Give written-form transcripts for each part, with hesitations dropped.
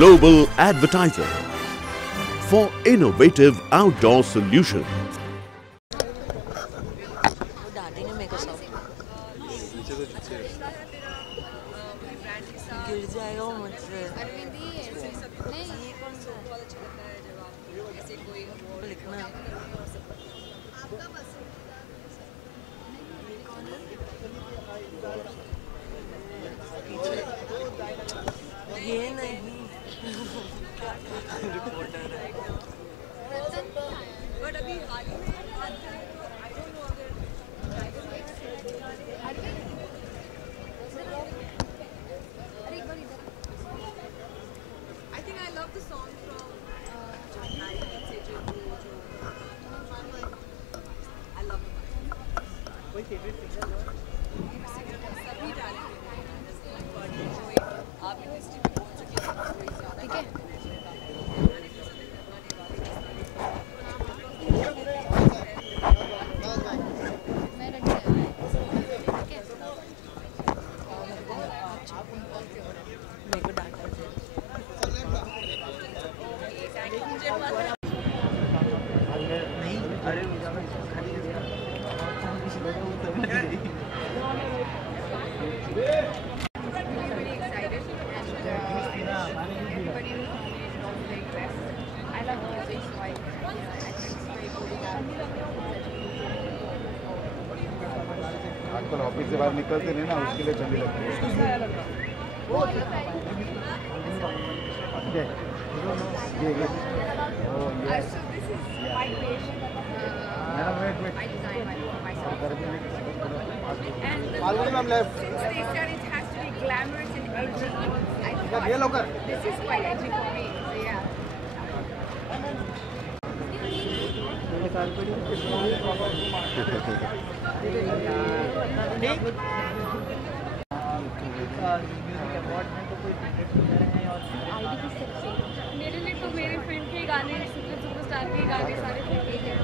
global advertiser for innovative outdoor solutions. ये नहीं but अभी हाल ही में I think I love the song from I love it. कोई favorite singer सभी talented आप इंडस्ट्री में पहुंच चुके हैं ठीक है आजकल ऑफिस से बाहर निकलते नहीं ना उसके लिए ठंडी लगती है This is quite edgy for me, so yeah. मेरे लिए तो मेरे फिल्म के गाने सुपरस्टार के गाने सारे फेवरेट हैं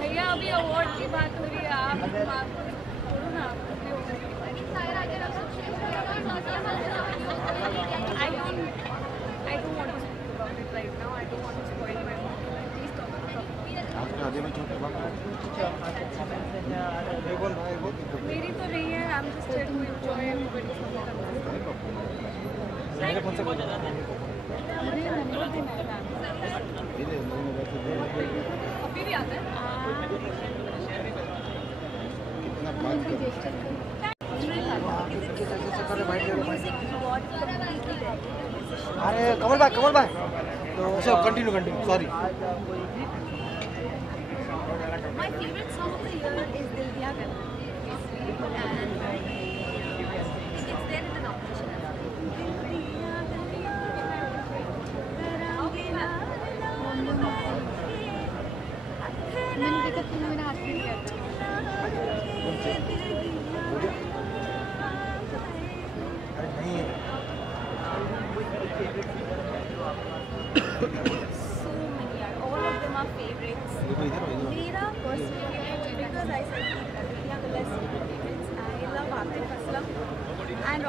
भैया अभी अवार्ड की बात हो रही है आप छोड़ो ना I don't want to speak about it right now. I don't want to spoil my mood. Please talk about it. मेरी तो नहीं है. I'm just here to enjoy everybody's अभी भी आता है. अरे कमल भाई तो continue sorry My favorite song of the year is Dil Diya Kar and it's there in the nomination. मैंने देखा तुम मेरा हाथ में किया So many are. All of them are favorites. Mera personal favorite because I said Dil Diya Kar is favorites. I love Atif Aslam and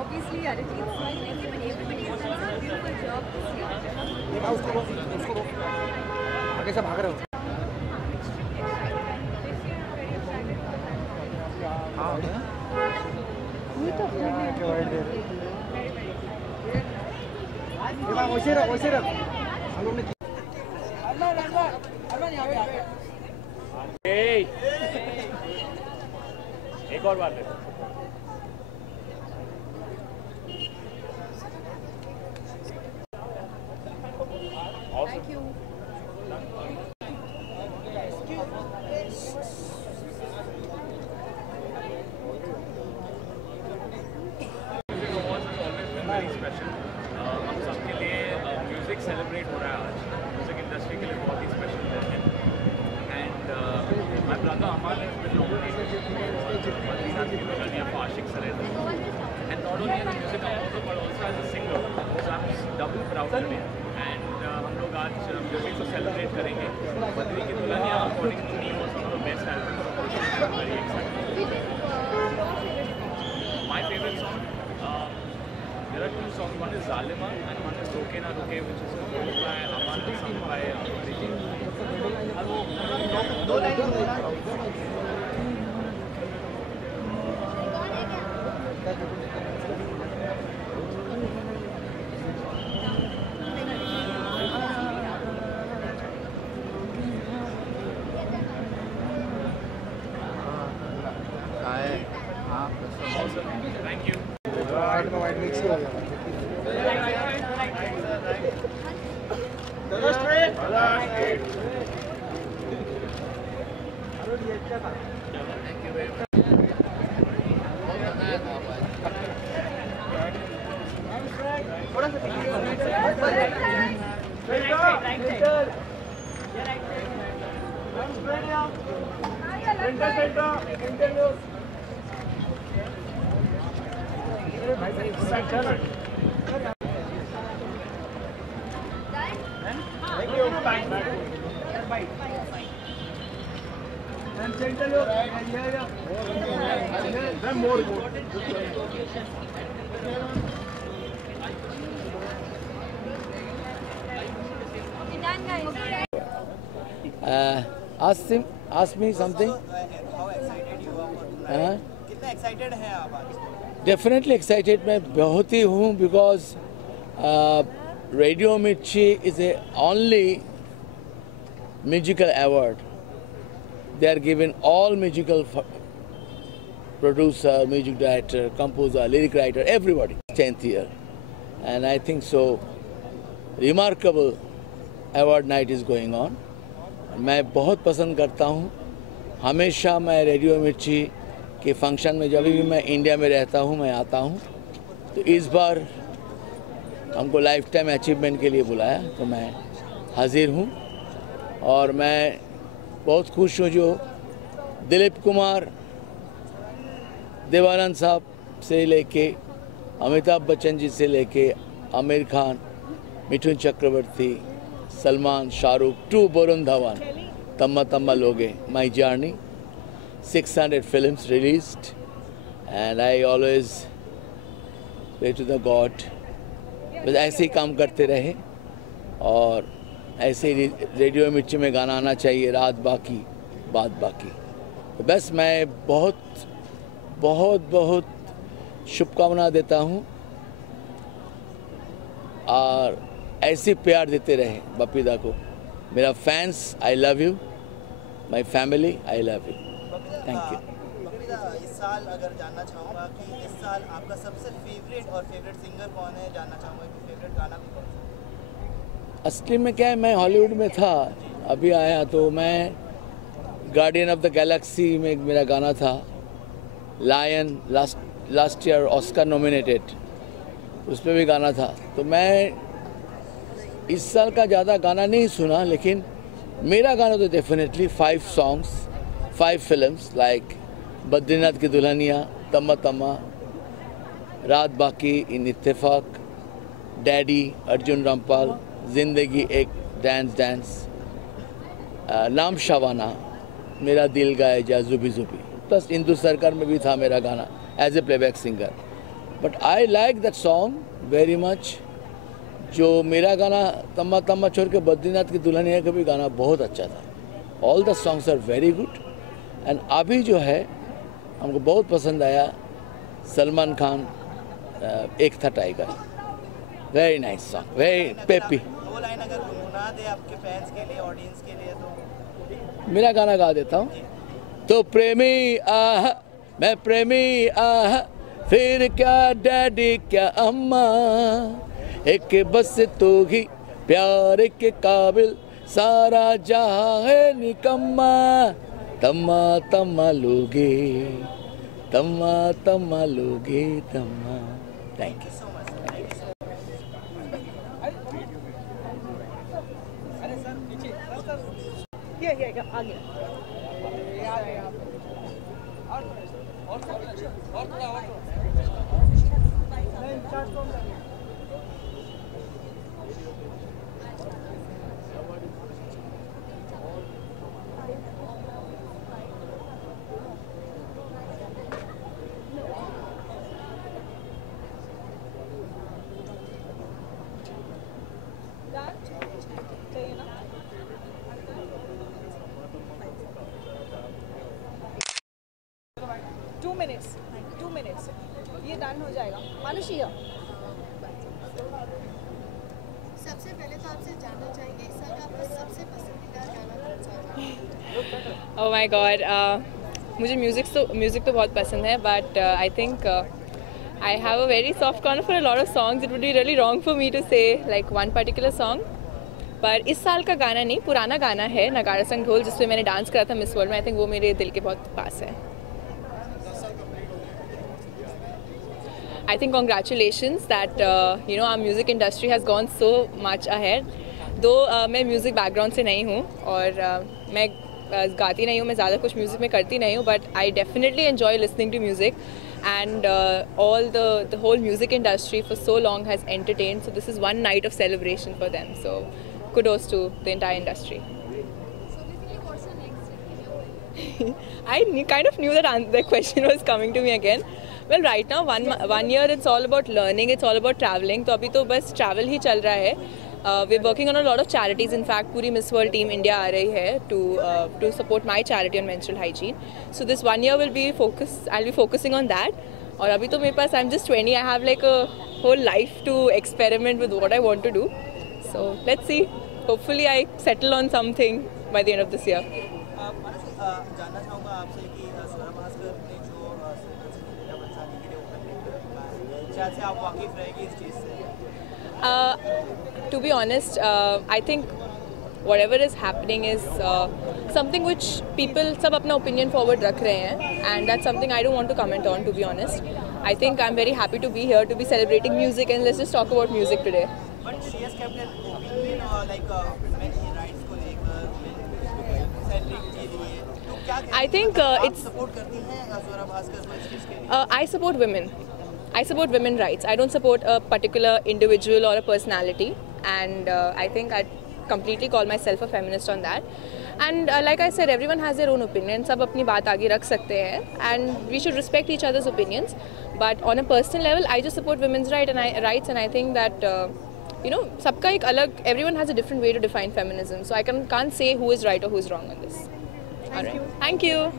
obviously Arijit Singh. Everybody has done such a beautiful job this year. उसको आगे से भाग रहे हो वैसे रख एक और बात है Thank you. हम सबके लिए म्यूज़िक सेलिब्रेट हो रहा है आज म्यूज़िक इंडस्ट्री के लिए बहुत ही स्पेशल डे है and my brother Aman has been nominated for Bhadranath की Dulhania for Aashiq Surrender and not only as a music composer but also as a singer, so I'm double proud of it and हम लोग आज music को celebrate करेंगे बद्री की Dulhania according songs. One is Zalima and one is Roke Na Roke, which is composed by Aman and sung by Arijit. Awesome. Thank you. Ask me something. How excited you are for कितना excited हैं आप आज? Definitely excited. मैं बहुत ही हूँ because Radio Mirchi is a only musical award. They are given all musical producer, music director, composer, lyric writer, everybody. 10th year, and I think so. Remarkable award night is going on. मैं बहुत पसंद करता हूँ. हमेशा मैं radio मिर्ची के function में जब भी मैं इंडिया में रहता हूँ मैं आता हूँ. तो इस बार हमको लाइफ टाइम अचीवमेंट के लिए बुलाया तो मैं हाजिर हूँ और मैं बहुत खुश हूँ. जो दिलीप कुमार, देवानंद साहब से लेके अमिताभ बच्चन जी से लेके Aamir Khan, Mithun Chakraborty, Salman, Shahrukh, 2 Borun Dhawan, Tamma Tamma Loge, my journey, 600 films released, and I always pray to the God. बस ऐसे ही काम करते रहे और ऐसे ही रेडियो मिर्ची में गाना आना चाहिए. रात बाकी बात बाकी. तो बस मैं बहुत बहुत बहुत शुभकामना देता हूँ और ऐसे प्यार देते रहे बपीदा को. मेरा fans, I love you. My family, I love you. Thank you. Bappida, इस साल अगर जानना चाहूँगा कि इस साल आपका सबसे फेवरेट और फेवरेट सिंगर कौन है, जानना चाहूँगा कि फेवरेट गाना भी कौन सा? असली में क्या है, मैं हॉलीवुड में था, अभी आया तो मैं गार्डियन ऑफ द गैलेक्सी में मेरा गाना था. Lion last year Oscar nominated, उस पर भी गाना था. तो मैं इस साल का ज़्यादा गाना नहीं सुना, लेकिन मेरा गाना तो definitely 5 songs, 5 films like Badrinath की दुल्हनिया, तम्मा तम्मा, रात बाकी, इन इत्तेफाक, डैडी, अर्जुन रामपाल, जिंदगी एक डांस डांस, नाम शावाना, मेरा दिल गाए जा जुबी जुबी. प्लस हिंदू सरकार में भी था मेरा गाना as a playback singer. But I like that song very much. जो मेरा गाना तम्मा तम्मा छोड़ के बद्रीनाथ की दुल्हनिया का भी गाना बहुत अच्छा था. All the songs are very good. And अभी जो है हमको बहुत पसंद आया सलमान खान, एक था tiger. Very nice song, very peppy. वो लाइन अगर गुनगुना दे आपके फैंस के लिए, ऑडियंस के लिए, तो मेरा गाना गा देता हूँ. तो प्रेमी आह, मैं प्रेमी आह, फिर क्या डैडी क्या अम्मा, एक बस तो ही प्यार के काबिल, सारा जहां है निकम्मा. तम्मा तम्मा लोगे, तम्मा तम्मा लोगे तम्मा. Thank you. डन हो जाएगा। मानुषी सबसे पहले तो आपसे जानना चाहेंगे इस साल का आपका सबसे पसंदीदा गाना कौन सा था? ओह माय गॉड, मुझे म्यूज़िक तो बहुत पसंद है, but I think I have a very soft corner for a lot of songs. It would be really wrong for me to say like one particular song. पर इस साल का गाना नहीं, पुराना गाना है नगाड़ा संग ढोल, जिसमें मैंने डांस करा था मिस वर्ल्ड में। आई थिंक वो मेरे दिल के बहुत पास है। I think congratulations that our music industry has gone so much ahead. दो मैं म्यूज़िक बैकग्राउंड से नहीं हूँ और मैं गाती नहीं हूँ, मैं ज़्यादा कुछ म्यूज़िक में करती नहीं हूँ, but I definitely enjoy listening to music and all the whole music industry for so long has entertained, so this is one night of celebration for them, so kudos to the entire industry. So basically what's your next step? I kind of knew that the question was coming to me again. Well, right now one year it's all about learning, it's all about traveling, तो अभी तो बस travel ही चल रहा है। We're working on a lot of charities. In fact, पूरी Miss World team India आ रही है to support my charity on menstrual hygiene. So this 1 year will be I'll be focusing on that. और अभी तो मेरे पास I'm just 20. I have like a whole life to experiment with what I want to do. So let's see. Hopefully I settle on something by the end of this year. जानना चाहूँगा आपसे कि स्वरा भास्कर ने जो लीला बंसाली के लिए ओपन किया है, शायद से आप वाकिफ रहेंगे इस चीज़ से? To be honest, I think whatever is happening is something which people सब अपना opinion forward रख रहे हैं, and that's something I don't want to comment on, to be honest. I think I'm very happy to be here, to be celebrating music, and let's just talk about music today. But she has kept an opinion like women rights को लेकर, centric के लिए, तो क्या I think आप support करती हैं स्वरा भास्कर को इस चीज़ के लिए? I support women. I support women's rights. I don't support a particular individual or a personality, and I think I'd completely call myself a feminist on that. And like I said, everyone has their own opinion. सब अपनी बात आगे रख सकते हैं, and we should respect each other's opinions. But on a personal level, I just support women's rights, and I think that सबका एक अलग, everyone has a different way to define feminism. So I can't say who is right or who is wrong on this. All right. Thank you.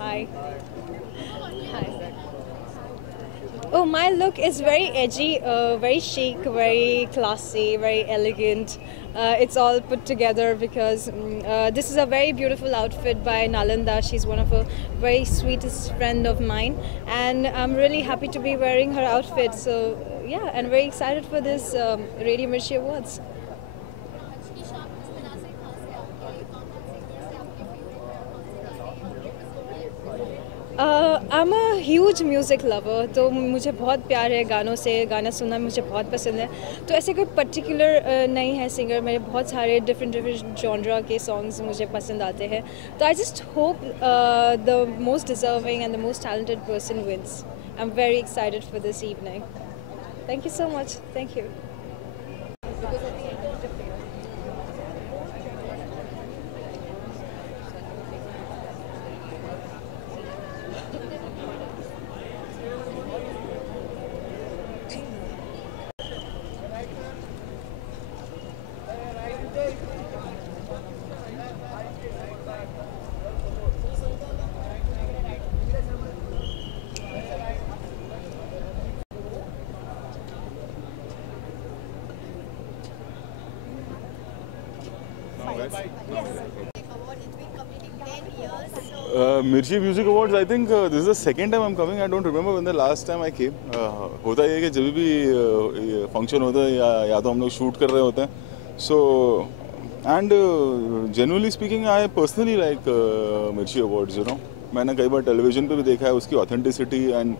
Hi. Hi. Oh, my look is very edgy, very chic, very classy, very elegant. It's all put together because this is a very beautiful outfit by Nalanda. She's one of a very sweetest friend of mine, and I'm really happy to be wearing her outfit. So yeah, and very excited for this Radio Mirchi Awards. I'm a huge music lover, तो मुझे बहुत प्यार है गानों से, गाना सुनना मुझे बहुत पसंद है। तो ऐसे कोई पर्टिकुलर नहीं है सिंगर, मेरे बहुत सारे डिफरेंट जॉनरा के सॉन्ग्स मुझे पसंद आते हैं। तो I just hope the most deserving and the most talented person wins. I am very excited for this evening. Thank you so much. Thank you. Mirchi Music Awards, I think this is the second time I'm coming. I don't remember when the last time I came. होता ये है कि जब भी function होता है या तो हम लोग शूट कर रहे होते हैं. So and genuinely speaking, I personally like Mirchi Awards. मैंने कई बार टेलीविज़न पे भी देखा है उसकी ऑथेंटिसिटी एंड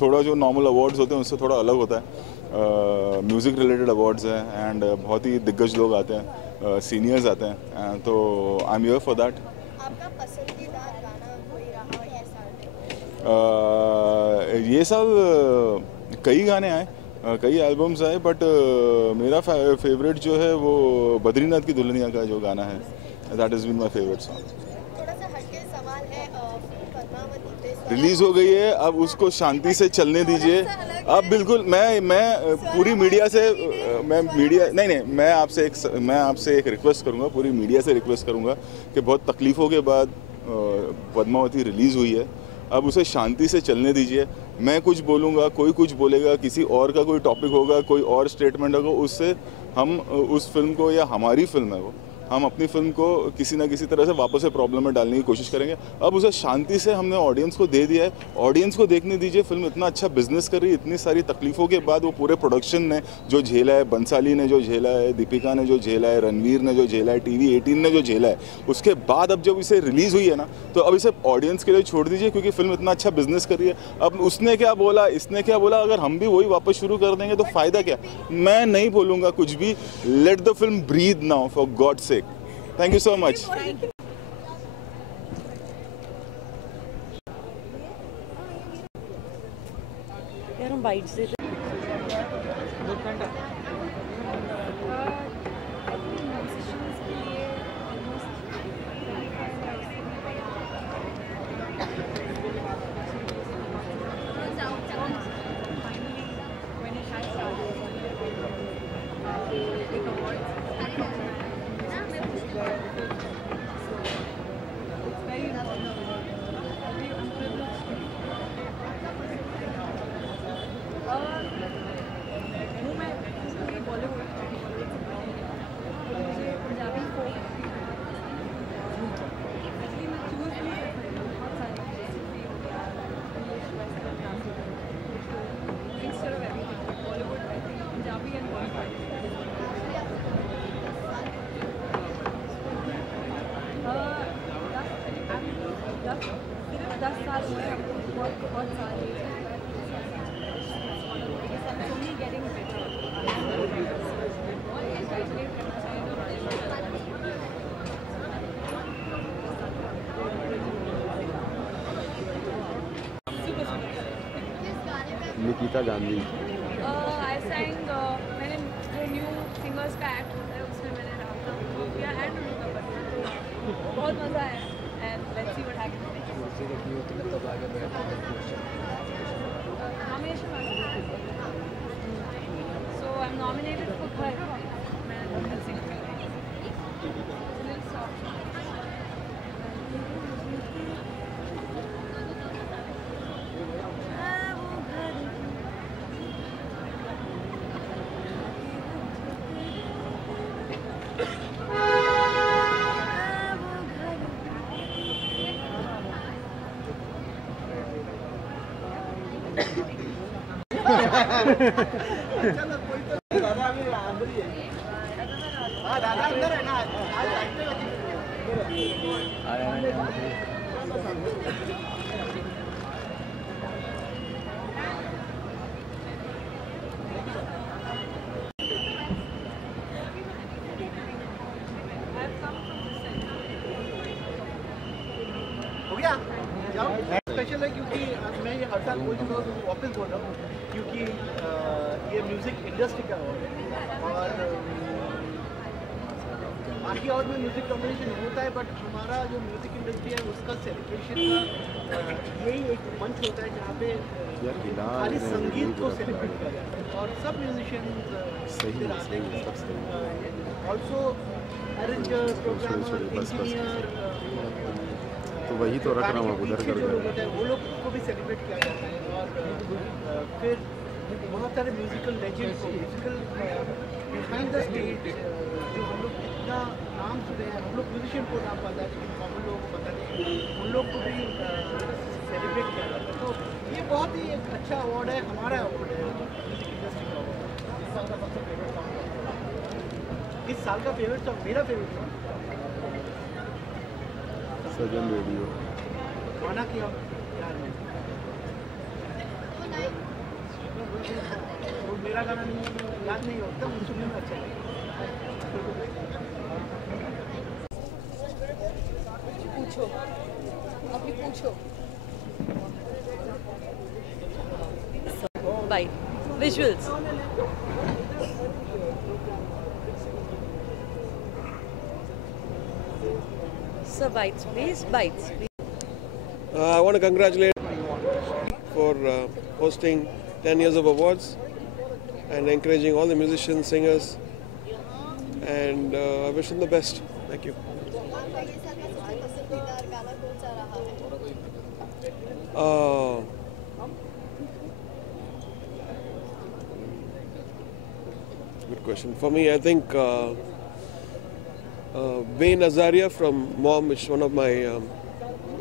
थोड़ा जो नॉर्मल अवार्ड्स होते हैं उससे थोड़ा अलग होता है. म्यूज़िक रिलेटेड अवार्ड्स हैं एंड बहुत ही दिग्गज लोग आते हैं, सीनियर्स आते हैं, तो I am here for that. आपका पसंदीदा गाना कोई रहा ये साल? ये साल कई गाने आए. कई एल्बम्स आए, बट मेरा फेवरेट जो है वो बद्रीनाथ की दुल्हनिया का जो गाना है, that is been my favourite song. थोड़ा सा हटके सवाल है, पद्मावती रिलीज हो गई है, अब उसको शांति से चलने दीजिए। अब बिल्कुल मैं पूरी मीडिया से मैं आपसे एक रिक्वेस्ट करूंगा, पूरी मीडिया से रिक्वेस्ट करूंगा कि बहुत तकलीफ़ों के बाद पद्मावती रिलीज़ हुई है, अब उसे शांति से चलने दीजिए। मैं कुछ बोलूँगा, कोई कुछ बोलेगा, किसी और का कोई टॉपिक होगा, कोई और स्टेटमेंट होगा, उससे हम उस फिल्म को, या हमारी फिल्म है वो, हम अपनी फिल्म को किसी ना किसी तरह से वापस से प्रॉब्लम में डालने की कोशिश करेंगे। अब उसे शांति से हमने ऑडियंस को दे दिया है, ऑडियंस को देखने दीजिए। फिल्म इतना अच्छा बिजनेस कर रही है, इतनी सारी तकलीफ़ों के बाद वो पूरे प्रोडक्शन ने जो झेला है, बंसाली ने जो झेला है, दीपिका ने जो झेला है, रणवीर ने जो झेला है, TV 18 ने जो झेला है, उसके बाद अब जब इसे रिलीज़ हुई है ना, तो अब इसे ऑडियंस के लिए छोड़ दीजिए, क्योंकि फिल्म इतना अच्छा बिजनेस कर रही है। अब उसने क्या बोला, इसने क्या बोला, अगर हम भी वही वापस शुरू कर देंगे तो फ़ायदा क्या? मैं नहीं बोलूँगा कुछ भी। Let the film breathe now, for God sake. Thank you so much. यार हम बाइट से निकिता गांधी। आई sang मैंने जो न्यू सिंगर्स का एक्ट होता है उसमें मैंने रहा था, एंड बहुत मज़ा आया, and let's see what happens. Nomination so I am nominated for घर, मैं रणवीर सिंह स्पेशल है क्योंकि मैं ये हर साल बोल चुका हूँ, वापस बोल रहा हूँ, क्योंकि ये म्यूज़िक इंडस्ट्री का अवार्ड है, और बाकी और में म्यूज़िक कॉम्पिटिशन होता है, बट हमारा जो म्यूज़िक इंडस्ट्री है उसका सेलिब्रेशन यही एक मंच होता है जहाँ पे खाली संगीत को सेलिब्रेट किया जाता है, और सब म्यूजिशियंस आते हैं, ऑल्सो अरेंजर, प्रोग्रामर, इंजीनियर, तो वही तो रख रहा हूँ, उधर कर जो लोग होते हैं वो लोग को भी सेलिब्रेट किया जाता है, और फिर बहुत सारे म्यूजिकल लेजेंड्स को, म्यूजिकल बिहाइंड द स्टेज जो हम लोग इतना नाम सुने हैं, हम लोग म्यूजिशियन को नाम पता है लेकिन कॉमन लोगों को पता नहीं, उन लोग को भी सेलिब्रेट किया जाता है। तो ये बहुत ही एक अच्छा अवार्ड है, हमारा अवार्ड है, म्यूजिक इंडस्ट्री का अवार्ड। इस साल का फेवरेट सॉन्ग, मेरा फेवरेट सॉन्ग सजन रेडियो गाना किया यार में, वो मेरा गाना नहीं याद नहीं होता, सुनने में अच्छा लगता। पूछो, अभी पूछो। Bye. Visuals. So bites, please. Bites, please. I want to congratulate for hosting 10 years of awards and encouraging all the musicians, singers, and I wish them the best. Thank you. Good question. For me, I think Bain Azaria from Mom, which is one of my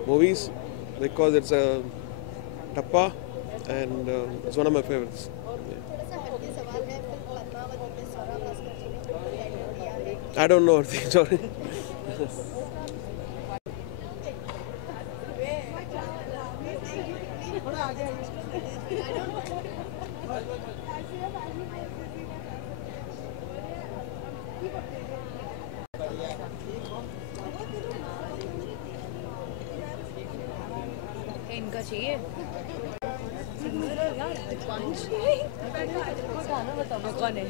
movies, because it's a tappa and it's one of my favorites. I don't know. Sorry. इनका चाहिए गाना बताओ कौन है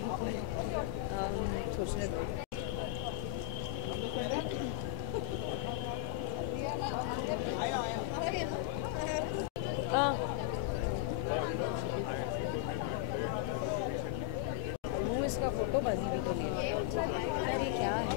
सोचने दो इसका photo बाजी भी तो नहीं अरे क्या है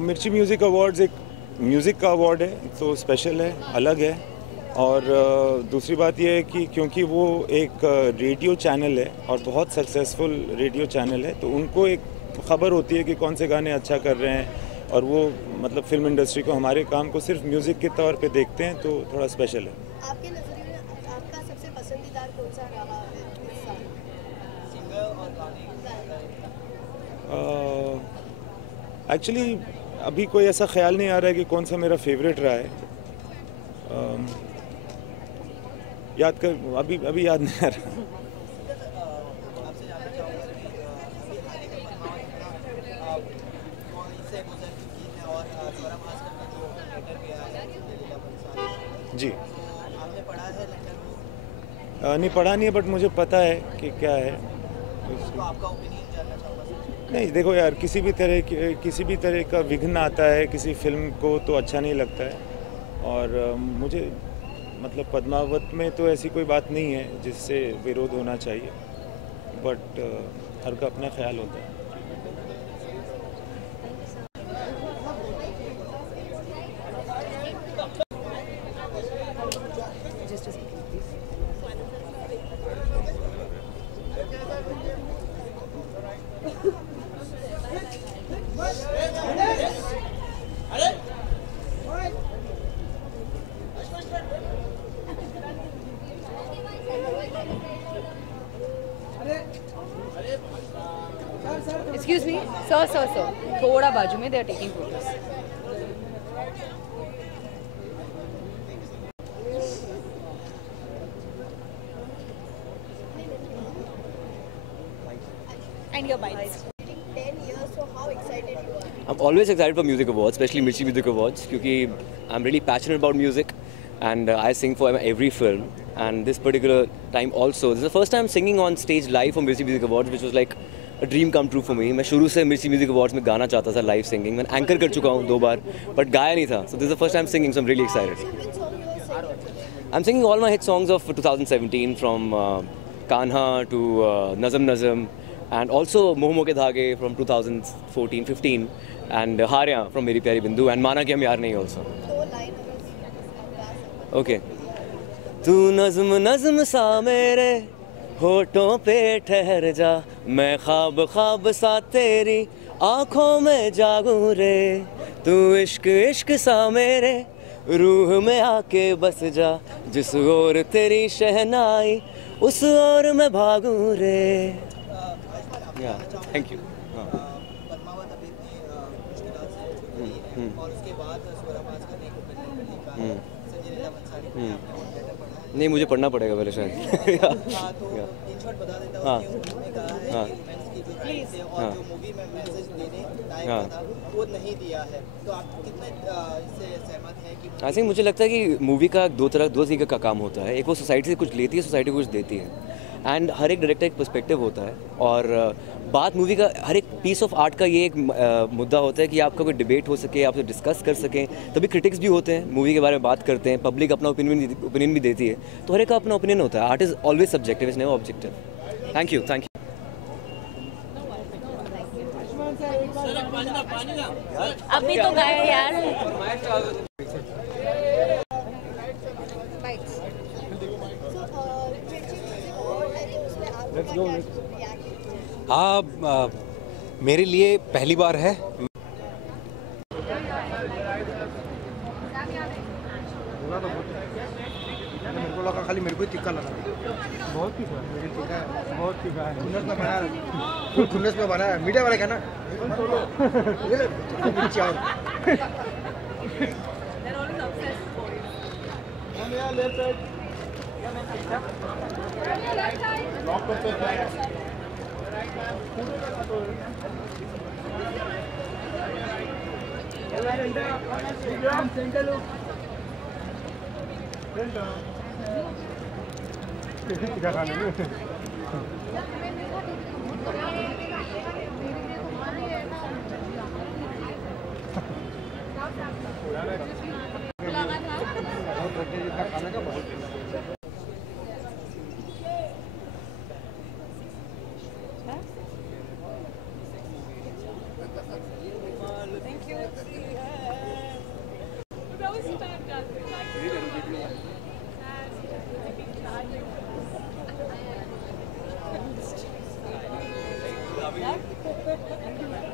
मिर्ची म्यूज़िक अवार्ड्स एक म्यूज़िक का अवार्ड है तो स्पेशल है, अलग है। और दूसरी बात यह है कि क्योंकि वो एक रेडियो चैनल है और बहुत सक्सेसफुल रेडियो चैनल है, तो उनको एक ख़बर होती है कि कौन से गाने अच्छा कर रहे हैं और वो मतलब फिल्म इंडस्ट्री को, हमारे काम को सिर्फ म्यूज़िक के तौर पे देखते हैं, तो थोड़ा स्पेशल है। आपके नज़रिए में आपका सबसे पसंदीदा कौन सा रहा है सिंगर और गाने? एक्चुअली अभी कोई ऐसा ख्याल नहीं आ रहा है कि कौन सा मेरा फेवरेट रहा है। याद कर अभी याद नहीं आ रहा। जी नहीं पढ़ा नहीं है, बट मुझे पता है कि क्या है। तो आपका ओपिनियन जानना चाहूँगा। नहीं देखो यार, किसी भी तरह का विघ्न आता है किसी फिल्म को तो अच्छा नहीं लगता है। और मुझे मतलब पद्मावत में तो ऐसी कोई बात नहीं है जिससे विरोध होना चाहिए, बट हर का अपना ख्याल होता है। Excuse me, sir. थोड़ा बाजू में, they are taking photos. And your bites. 10 years, so how excited you are? I'm always excited for music awards, especially Mirchi Music Awards, because I'm really passionate about music and I sing for every film. And this particular time also, this is the first time singing on stage live for Mirchi Music Awards, which was like a dream come true for me. मैं शुरू से Mirchi Music Awards में गाना चाहता था, live singing. मैं anchor कर चुका हूँ 2 बार, but गाया नहीं था. So this is the first time singing, so I'm really excited. I'm singing all my hit songs of 2017, from Kanha to Nazam Nazam, and also Moh Moh Ke Dhage from 2014-15, and Harya from Meri Pyari Bindu, and Mana Ki Hum Yaar Nahi also. Okay. तू नज़्म नज़्म सा मेरे होठों पे ठहर जा, मैं ख्वाब ख्वाब सा तेरी आँखों में जागूं रे, तू इश्क इश्क सा मेरे रूह में आके बस जा, जिस ओर तेरी शहनाई उस ओर मैं भागूं रे। Thank you. पद्मावत अभी इतनी मुश्किलात से और उसके बाद स्वरा पास करने को मिलने का संजय लीला नहीं, मुझे पढ़ना पड़ेगा पहले शायद। हाँ हाँ वो नहीं दिया है, तो आप कितने इससे सहमत हैं कि आई थिंक मुझे लगता है कि मूवी का दो तरीके का काम होता है। एक वो सोसाइटी से कुछ लेती है, सोसाइटी को कुछ देती है, एंड हर एक डायरेक्टर एक पर्सपेक्टिव होता है। और बात मूवी का हर एक पीस ऑफ आर्ट का ये एक मुद्दा होता है कि आपका कोई डिबेट हो सके, आपसे डिस्कस कर सकें। तभी क्रिटिक्स भी होते हैं, मूवी के बारे में बात करते हैं, पब्लिक अपना ओपिनियन भी देती है, तो हर एक का अपना ओपिनियन होता है। Art is always subjective, is never objective. Thank you. अभी तो गए यार। हाँ, मेरे लिए पहली बार है। मेरे को लगा खाली मेरे को ही तीखा लगा। बहुत तीखा है, बहुत तीखा है। खुन्नस में बनाया, खुन्नस में बनाया, मीठा वाला का ना। मिर्ची और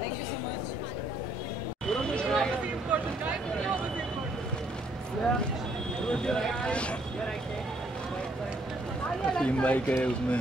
Thank you so much. Team bike है उसमें।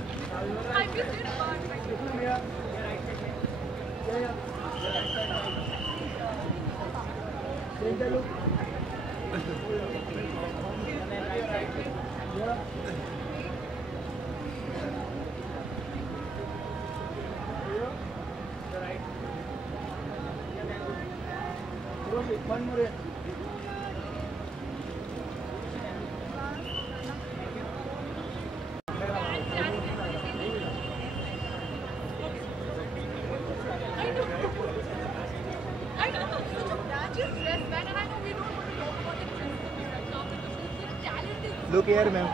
Look here, ma'am.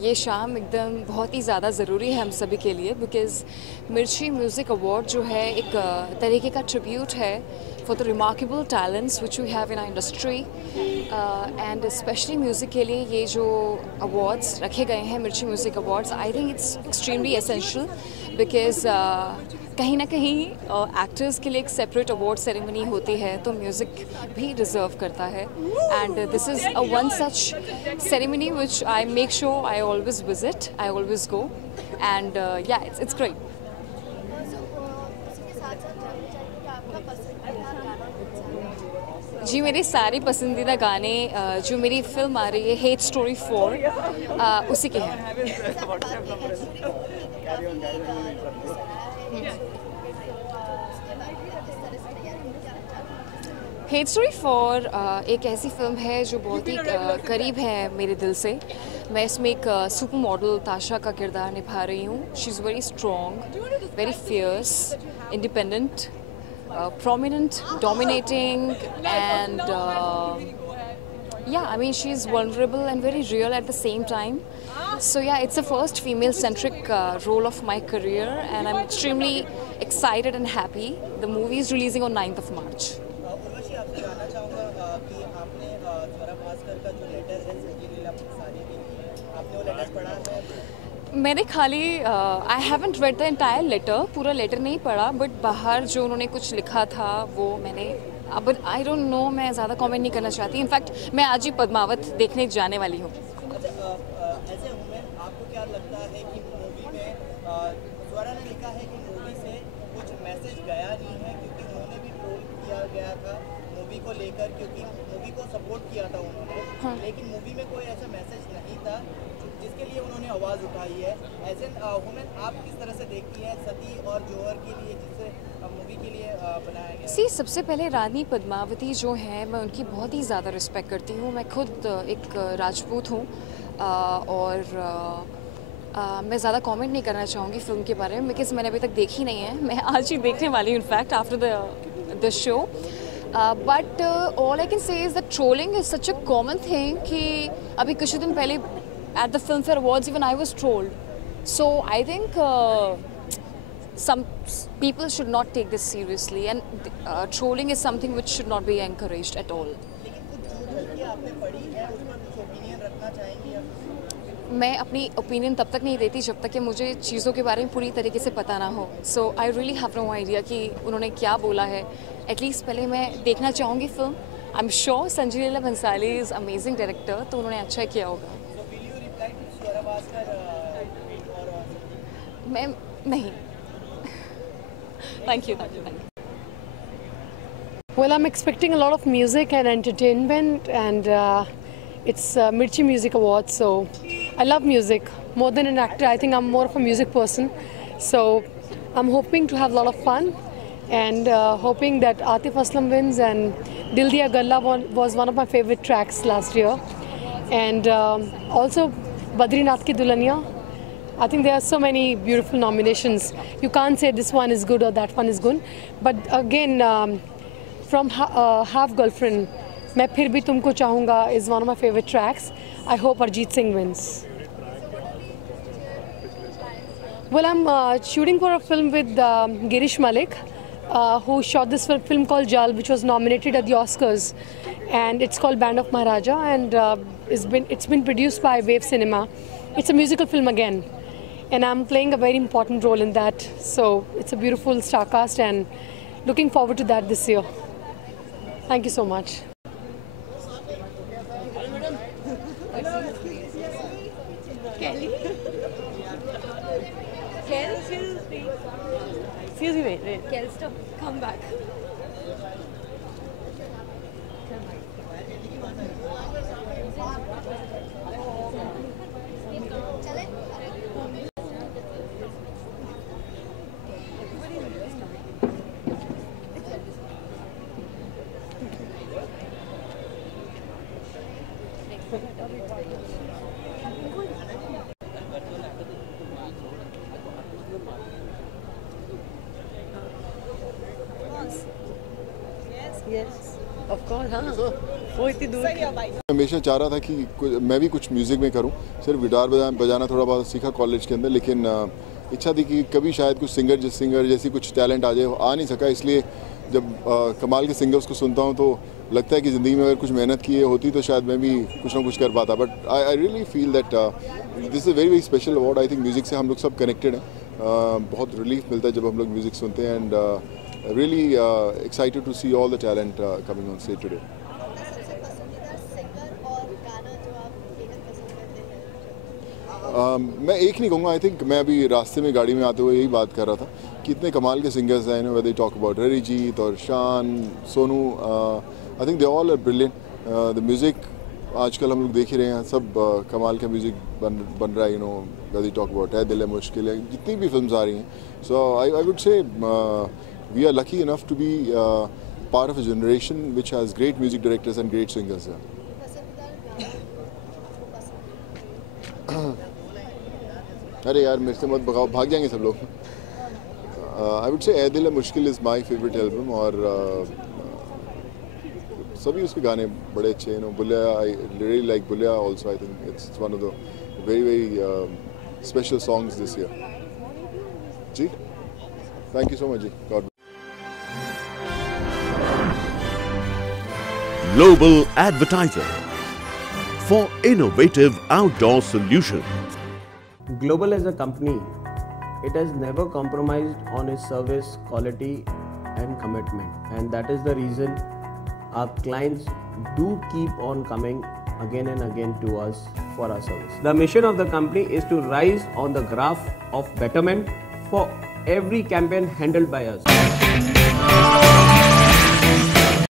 ये शाम एकदम बहुत ही ज़्यादा ज़रूरी है हम सभी के लिए, बिकॉज़ मिर्ची म्यूज़िक अवार्ड जो है एक तरीके का ट्रिब्यूट है for the remarkable talents which we have in our industry, and specially music के लिए ये जो अवार्ड्स रखे गए हैं, Mirchi music awards, I think it's extremely essential, because कहीं ना कहीं एक्टर्स के लिए एक सेपरेट अवार्ड सेरेमनी होती है, तो म्यूज़िक भी डिज़र्व करता है, and this is a one such ceremony which I make sure I always visit, I always go, and या इट्स ग्रेट। जी मेरे सारे पसंदीदा गाने जो मेरी फिल्म आ रही है हेट स्टोरी 4 उसी के हैं। हेट स्टोरी 4 एक ऐसी फिल्म है जो बहुत ही करीब है मेरे दिल से। मैं इसमें एक सुपर मॉडल ताशा का किरदार निभा रही हूँ। She is very strong, very fierce, independent, prominent, dominating, and yeah, I mean she's vulnerable and very real at the same time. So yeah, it's the first female-centric role of my career, and I'm extremely excited and happy. The movie is releasing on 9th of March. Urvashi, आपसे जानना चाहूँगा कि आपने स्वरा भास्कर का जो letter है संजय लीला भंसाली के लिए, आपने वो लेटर पढ़ा है? मैंने खाली I haven't read the entire letter, पूरा लेटर नहीं पढ़ा, बट बाहर जो उन्होंने कुछ लिखा था वो मैंने, अब आई डोंट नो, मैं ज़्यादा कमेंट नहीं करना चाहती। इनफैक्ट मैं आज ही पद्मावत देखने जाने वाली हूँ। ऐसे में आपको क्या लगता है कि मूवी में स्वरा ने लिखा है कि मूवी से कुछ मैसेज गया नहीं है, क्योंकि उन्होंने भी ट्रोल किया गया था मूवी को लेकर, क्योंकि लेकिन मूवी में कोई ऐसा मैसेज नहीं था जिसके लिए उन्होंने आवाज़ उठाई है। एज एन वुमेन आप किस तरह से देखती हैं सती और जौहर के लिए जिससे मूवी के लिए बनाया गया? सबसे पहले रानी पद्मावती जो है मैं उनकी बहुत ही ज़्यादा रिस्पेक्ट करती हूँ। मैं खुद एक राजपूत हूँ और मैं ज़्यादा कमेंट नहीं करना चाहूँगी फिल्म के बारे में बिकॉज मैंने अभी तक देखी नहीं है। मैं आज ही देखने वाली हूँ in fact after the show. But all I can say is that trolling is such a common thing कि अभी कुछ दिन पहले at the Filmfare awards even I was trolled. So I think some people should not take this seriously and trolling is something which should not be encouraged at all. मैं अपनी opinion तब तक नहीं देती जब तक कि मुझे चीज़ों के बारे में पूरी तरीके से पता ना हो। So I really have no idea कि उन्होंने क्या बोला है। एटलीस्ट पहले मैं देखना चाहूँगी film. I am sure Sanjay Leela Bhansali is amazing director, तो उन्होंने अच्छा किया होगा। मैं नहीं। Thank you. Well, I'm expecting a lot of music and entertainment, and it's Mirchi Music Awards, so I love music. More than an actor, I think I'm more of a music person. So I'm hoping to have a lot of fun, and hoping that Atif Aslam wins, and Dil Diya Galla was one of my favorite tracks last year. And also Badrinath Ki Dulhaniya. I think there are so many beautiful nominations. You can't say this one is good or that one is good. But again, from Half Girlfriend, Main Phir Bhi Tumko Chahunga is one of my favorite tracks. I hope Arjit Singh wins. Well, I'm shooting for a film with Girish Malik, who shot this film called Jal, which was nominated at the Oscars. And it's called Band of Maharaja, and it's been produced by Wave Cinema. It's a musical film again. And I'm playing a very important role in that. So it's a beautiful star cast and looking forward to that this year. Thank you so much. Kelly? Kel, excuse me, wait. Kel, stop. Come back. हमेशा चाह रहा था कि मैं भी कुछ music में करूं। सिर्फ गिटार बजाना थोड़ा बहुत सीखा कॉलेज के अंदर, लेकिन इच्छा थी कि कभी शायद कुछ सिंगर जैसी कुछ टैलेंट आ जाए। आ नहीं सका, इसलिए जब कमाल के सिंगर्स को सुनता हूं तो लगता है कि ज़िंदगी में अगर कुछ मेहनत की होती तो शायद मैं भी कुछ ना कुछ कर पाता। But I really feel that this is very special award. I think music से हम लोग सब कनेक्टेड हैं। बहुत रिलीफ मिलता है जब हम लोग म्यूज़िक सुनते हैं, and really excited to see all the talent coming on stage today. मैं एक नहीं कहूँगा। आई थिंक मैं अभी रास्ते में गाड़ी में आते हुए यही बात कर रहा था कि इतने कमाल के सिंगर्स हैं, whether you talk about Arijit और शान, Sonu, I think they all are brilliant. The music आजकल हम लोग देख ही रहे हैं, सब कमाल का म्यूज़िक बन रहा है। whether you talk about है दिल है मुश्किल है, जितनी भी फिल्म्स आ रही हैं। So I would say we are lucky enough to be part of a generation which has great music directors and great singers. अरे यार मेरे से मत भगाओ, भाग जाएंगे सब लोग। I would say ऐ दिल है मुश्किल is my favorite album, और सभी उसके गाने बड़े अच्छे हैं। बुलिया, I really like Bulia also. I think it's one of the very special songs this year. Ji, thank you so much ji. God. Global Advertiser for innovative outdoor solutions. Global as a company, it has never compromised on its service quality and commitment, and that is the reason our clients do keep on coming again and again to us for our service. The mission of the company is to rise on the graph of betterment for every campaign handled by us.